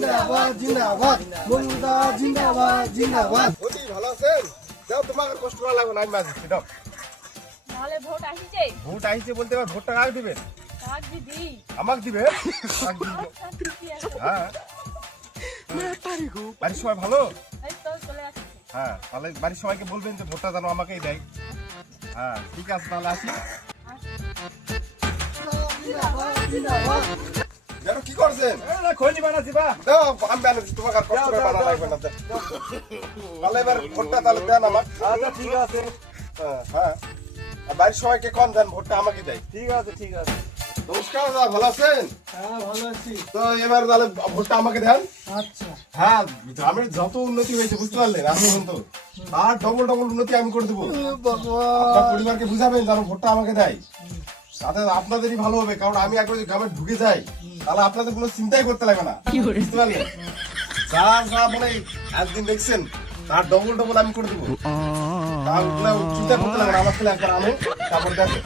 জিন্দাবাদ জিন্দাবাদ মমতা জিন্দাবাদ জিন্দাবাদ। মোদি ভালো আছেন? যাও তোমাকে কষ্ট করা লাগবে না, আমি বাজছি দাও। তাহলে ভোট আসিছে, ভোট আইছে বলতে এবার ভোটটা কাকে দিবেন? কাক দিদি আমাকে দিবে? হ্যাঁ। বাড়ির সবাই ভালো? এই তো চলে আসছে। হ্যাঁ, তাহলে বাড়ির সবাইকে বলবেন যে ভোটটা যেন আমাকেই দেয়। হ্যাঁ, ঠিক আছে, তাহলে আসি। যেন কি করছেন? খোঁজি বানাচ্ছি বা দাও, আমি বানাচ্ছি, তোমাকে আর কষ্ট করে বানানো লাগবে না। তাহলে এবার ভোটটা তাহলে দেন আমার। আচ্ছা ঠিক আছে হ্যাঁ, হ্যাঁ। আর বাড়ির সবাইকে কম দেন, ভোটটা আমাকে দেয়। ঠিক আছে ঠিক আছে। নমস্কার দাদা, ভালো আছেন? হ্যাঁ ভালো আছি। তো এবার তাহলে ভোটটা আমাকে দেন। আচ্ছা হ্যাঁ, গ্রামের যত উন্নতি হয়েছে বুঝতে পারলেন এখন পর্যন্ত, আর ডবল ডবল উন্নতি আমি করে দেবো। আপনার পরিবারকে বুঝাবেন যেন ভোটটা আমাকে দেয়, তাতে আপনাদেরই ভালো হবে। কারণ আমি একবার যদি গ্রামে ঢুকে যাই তাহলে আপনাদের কোনো চিন্তাই করতে লাগবে না, বুঝতে পারলেন? যা যা মানে একদিন দেখছেন তার ডবল ডবল আমি করে দেবো, তাহলে চিন্তা করতে লাগবে না। আমার ছেলে একবার আনো, তারপর দেখো।